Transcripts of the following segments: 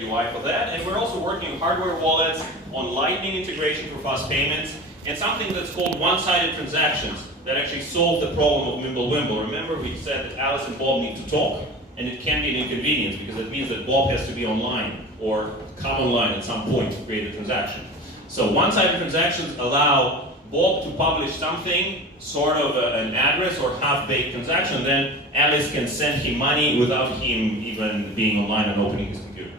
UI for that, and we're also working on hardware wallets, on Lightning integration for fast payments, and something that's called one-sided transactions that actually solve the problem of MimbleWimble. Remember, we said that Alice and Bob need to talk, and it can be an inconvenience because it means that Bob has to be online or come online at some point to create a transaction. So one-sided transactions allow Bob to publish something, sort of an address or half-baked transaction, and then Alice can send him money without him even being online and opening his computer.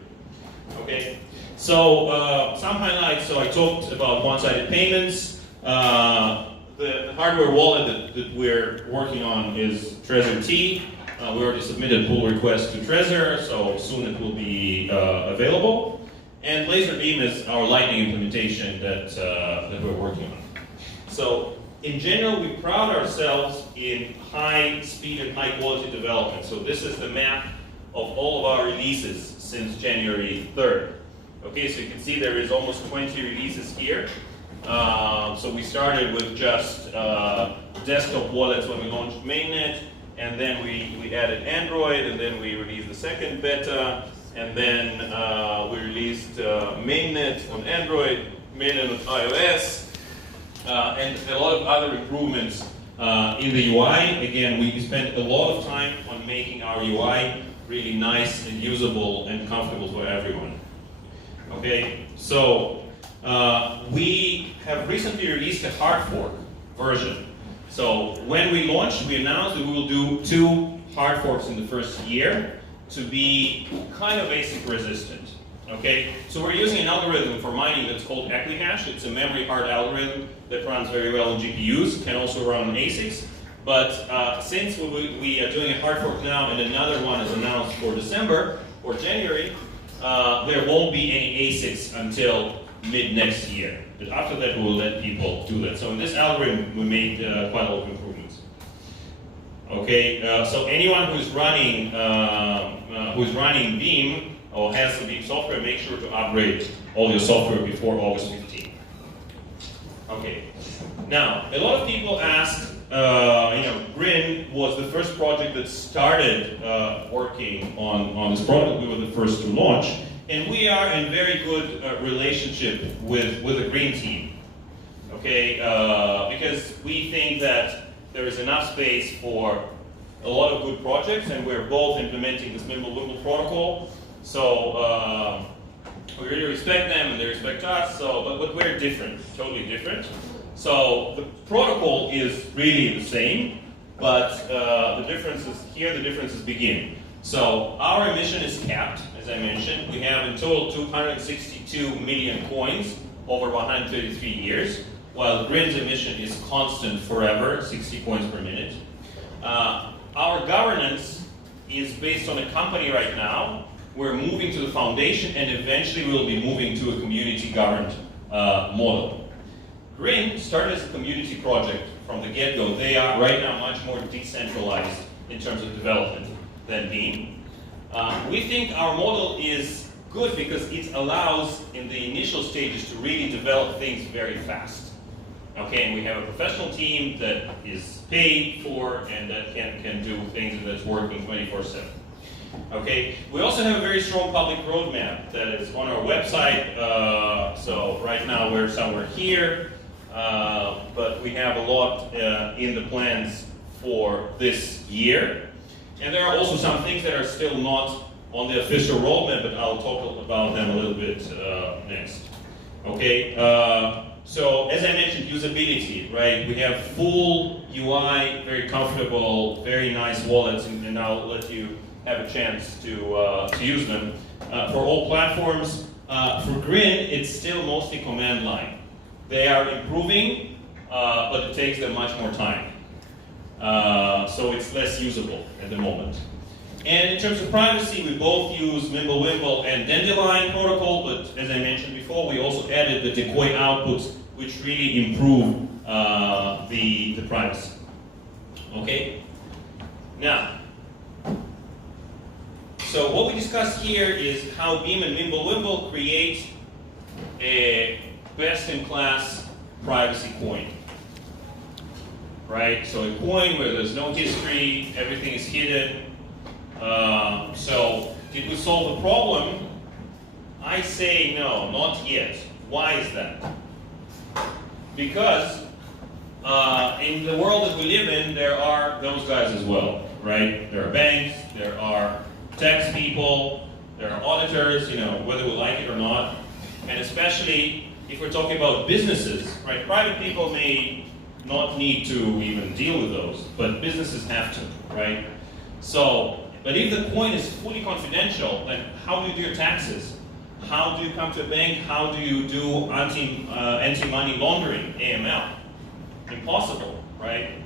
Okay, so some highlights. So I talked about one-sided payments. The hardware wallet that we're working on is Trezor T. We already submitted pull request to Trezor, so soon it will be available. And LaserBeam is our Lightning implementation that we're working on. So in general, we pride ourselves in high speed and high quality development. So this is the map of all of our releases since January 3rd. Okay, so you can see there is almost 20 releases here. So we started with just desktop wallets when we launched mainnet, and then we added Android, and then we released the second beta, and then we released mainnet on Android, mainnet on iOS, and a lot of other improvements in the UI. Again, we spent a lot of time on making our UI really nice and usable and comfortable for everyone. Okay, so we have recently released a hard fork version. So when we launched, we announced that we will do 2 hard forks in the first year to be kind of ASIC resistant. Okay, so we're using an algorithm for mining that's called Equihash. It's a memory hard algorithm that runs very well on GPUs, can also run on ASICs. But since we are doing a hard fork now and another one is announced for December or January, there won't be any ASICs until mid next year. But after that, we will let people do that. So in this algorithm, we made quite a lot of improvements. Okay, so anyone who's running Beam or has the Beam software, make sure to upgrade all your software before August 15th. Okay, now a lot of people ask, Grin was the first project that started working on this product. We were the first to launch, and we are in very good relationship with the Grin team. Okay, because we think that there is enough space for a lot of good projects, and we're both implementing this MimbleWimble protocol. So we really respect them, and they respect us. So, but we're different, totally different. So the protocol is really the same, but the differences begin. So our emission is capped, as I mentioned. We have in total 262 million coins over 133 years, while Grin's emission is constant forever, 60 coins per minute. Our governance is based on a company right now. We're moving to the foundation, and eventually we'll be moving to a community-governed model. Grin started as a community project from the get-go. They are right now much more decentralized in terms of development than Beam. We think our model is good because it allows, in the initial stages, to really develop things very fast. Okay, and we have a professional team that is paid for and that can do things that's working 24/7. Okay, we also have a very strong public roadmap that is on our website. So right now we're somewhere here, but we have a lot in the plans for this year. And there are also some things that are still not on the official roadmap, but I'll talk about them a little bit next. Okay, so as I mentioned, usability, right? We have full UI, very comfortable, very nice wallets, and I'll let you have a chance to use them. For all platforms, for Grin, it's still mostly command line. They are improving, but it takes them much more time. So it's less usable at the moment. And in terms of privacy, we both use MimbleWimble and Dandelion protocol, but as I mentioned before, we also added the decoy outputs, which really improve the privacy. Okay? Now, so what we discussed here is how Beam and MimbleWimble create a best-in-class privacy coin. Right? So a coin where there's no history, everything is hidden. So did we solve the problem? say no, not yet. Why is that? Because in the world that we live in, there are those guys as well, right? There are banks, there are tax people, there are auditors, whether we like it or not. And especially if we're talking about businesses, right? Private people may not need to even deal with those, but businesses have to, right? So, but if the coin is fully confidential, then how do you do your taxes? How do you come to a bank? How do you do anti-money laundering, AML? Impossible, right?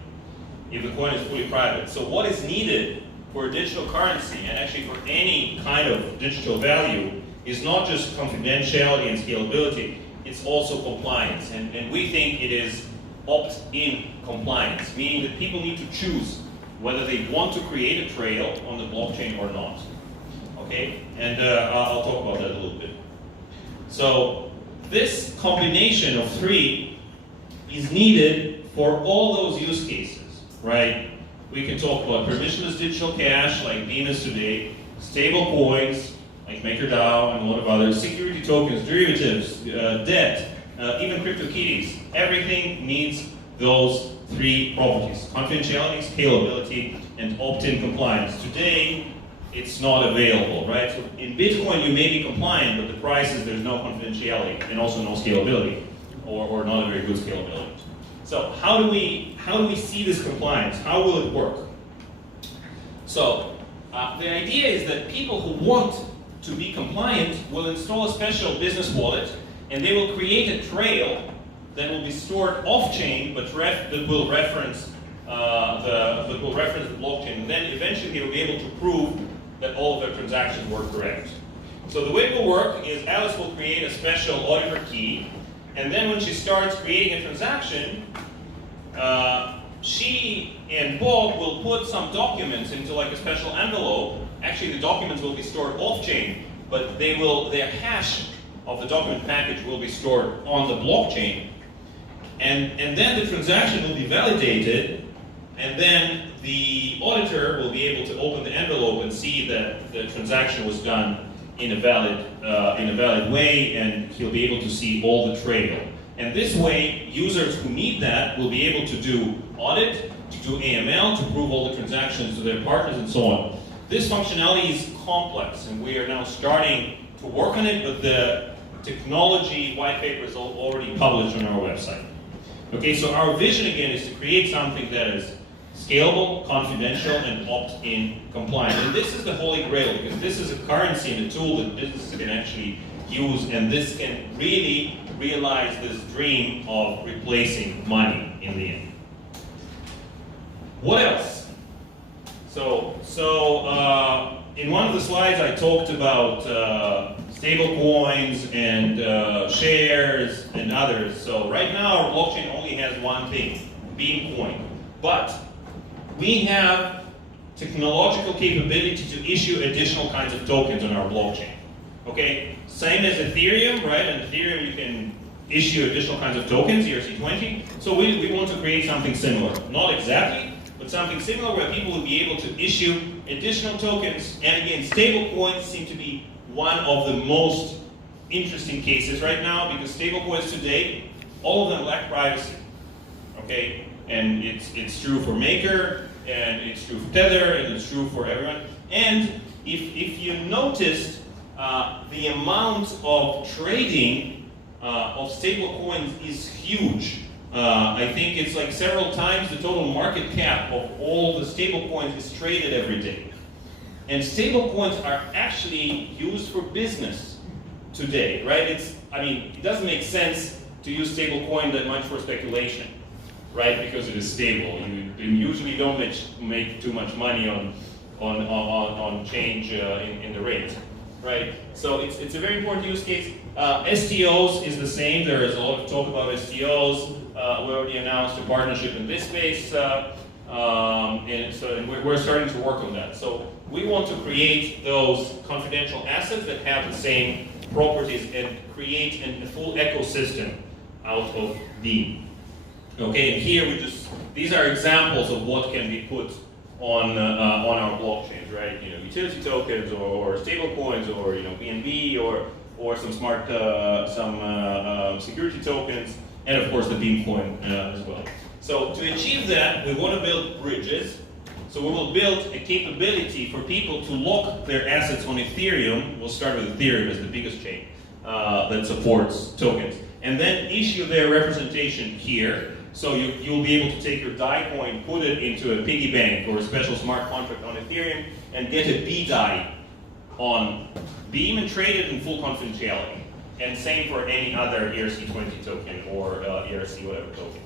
If the coin is fully private. So what is needed for a digital currency, and actually for any kind of digital value, is not just confidentiality and scalability, it's also compliance. And we think it is opt-in compliance, meaning that people need to choose whether they want to create a trail on the blockchain or not. Okay, and I'll talk about that a little bit. So this combination of three is needed for all those use cases, right? We can talk about permissionless digital cash, like Beam is today, stable coins, like MakerDAO and a lot of others, security tokens, derivatives, debt, even CryptoKitties. Everything needs those three properties: confidentiality, scalability, and opt-in compliance. Today, it's not available, right? So in Bitcoin, you may be compliant, but the price is there's no confidentiality and also no scalability, or not a very good scalability. So how do we see this compliance? How will it work? So the idea is that people who want to be compliant will install a special business wallet, and they will create a trail that will be stored off-chain, but that will reference the blockchain. And then eventually they will be able to prove that all of their transactions were correct. So the way it will work is Alice will create a special auditor key, and then when she starts creating a transaction, she and Bob will put some documents into like a special envelope. Actually, the documents will be stored off-chain, but their hash of the document package will be stored on the blockchain. And then the transaction will be validated, and then the auditor will be able to open the envelope and see that the transaction was done in a valid way, and he'll be able to see all the trail. And this way, users who need that will be able to do audit, to do AML, to prove all the transactions to their partners, and so on. This functionality is complex, and we are now starting to work on it, but the technology white paper is already published on our website. Okay, so our vision again is to create something that is scalable, confidential, and opt-in compliant. And this is the holy grail, because this is a currency and a tool that businesses can actually use, and this can really realize this dream of replacing money in the end. What else? So in one of the slides I talked about stable coins and shares and others. So right now our blockchain only has one thing, Beam coin. But we have technological capability to issue additional kinds of tokens on our blockchain. Okay, same as Ethereum, right? On Ethereum you can issue additional kinds of tokens, ERC20. So we want to create something similar. Not exactly, but something similar where people will be able to issue additional tokens. And again, stable coins seem to be one of the most interesting cases right now, because stable coins today, all of them lack privacy. Okay, and it's true for Maker, and it's true for Tether, and it's true for everyone. And if you noticed, the amount of trading of stable coins is huge. I think it's like several times the total market cap of all the stable coins is traded every day. And stable coins are actually used for business today, right? It doesn't make sense to use stable coin that much for speculation, right? Because it is stable. You usually don't make too much money on change in the rate, right? So it's a very important use case. STOs is the same. There is a lot of talk about STOs. We already announced a partnership in this space, and we're starting to work on that. So we want to create those confidential assets that have the same properties and create a full ecosystem out of Beam. Okay, and here these are examples of what can be put on our blockchains, right? Utility tokens or stable coins or BNB or or some smart, security tokens, and of course the Beam coin as well. So to achieve that, we want to build bridges. So we will build a capability for people to lock their assets on Ethereum. We'll start with Ethereum as the biggest chain that supports tokens. And then issue their representation here. So you'll be able to take your DAI coin, put it into a piggy bank or a special smart contract on Ethereum, and get a B DAI on Beam and trade it in full confidentiality. And same for any other ERC20 token or ERC whatever token.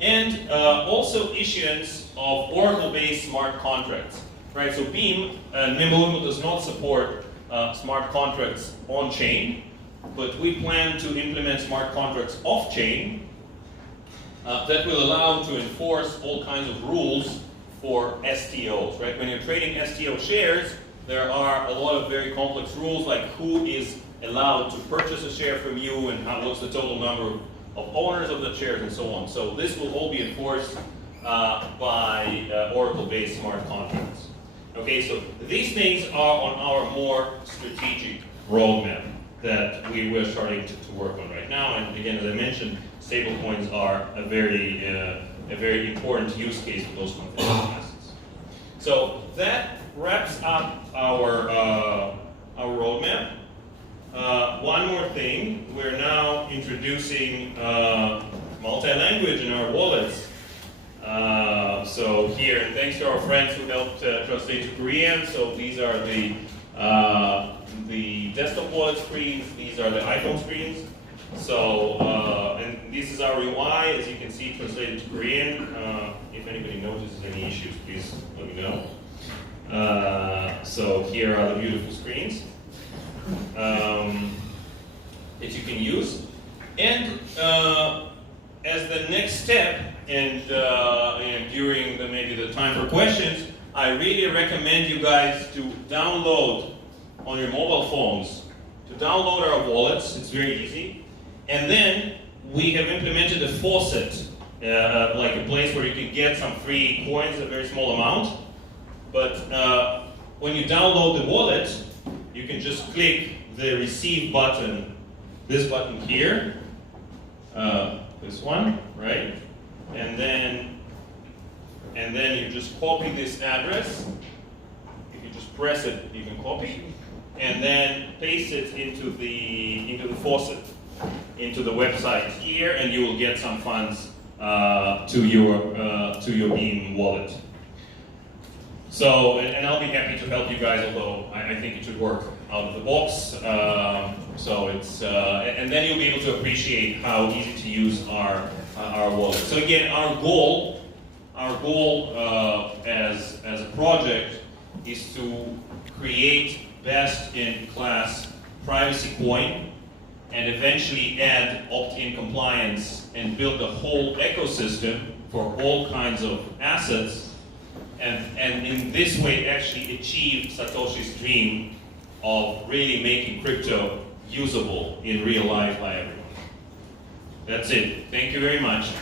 And also issuance of Oracle-based smart contracts, right? So Beam and MimbleWimble does not support smart contracts on-chain, but we plan to implement smart contracts off-chain that will allow to enforce all kinds of rules for STOs, right? When you're trading STO shares, there are a lot of very complex rules, like who is allowed to purchase a share from you and what's the total number of owners of the shares and so on. So this will all be enforced by Oracle-based smart contracts. Okay, so these things are on our more strategic roadmap that we were starting to work on right now. And again, as I mentioned, stablecoins are a very important use case for those kind of assets. So that wraps up our roadmap. One more thing, we're now introducing multi-language in our wallets. So here, and thanks to our friends who helped translate to Korean, so these are the desktop wallet screens, these are the iPhone screens. So, and this is our UI, as you can see, translated to Korean. If anybody notices any issues, please let me know. So here are the beautiful screens that you can use. And as the next step, and during maybe the time for questions, I really recommend you guys to download on your mobile phones, to download our wallets. It's very easy. And then we have implemented a faucet, like a place where you can get some free coins, a very small amount. But when you download the wallet, you can just click the receive button, this button here, this one, right? And then you just copy this address. If you just press it, you can copy, and then paste it into the faucet, into the website here, and you will get some funds to your Beam wallet. So, and I'll be happy to help you guys, although I think it should work out of the box. So it's, and then you'll be able to appreciate how easy to use our wallet. So again, our goal as a project is to create best-in-class privacy coin, and eventually add opt-in compliance and build a whole ecosystem for all kinds of assets, and in this way actually achieve Satoshi's dream of really making crypto usable in real life by everyone. That's it. Thank you very much.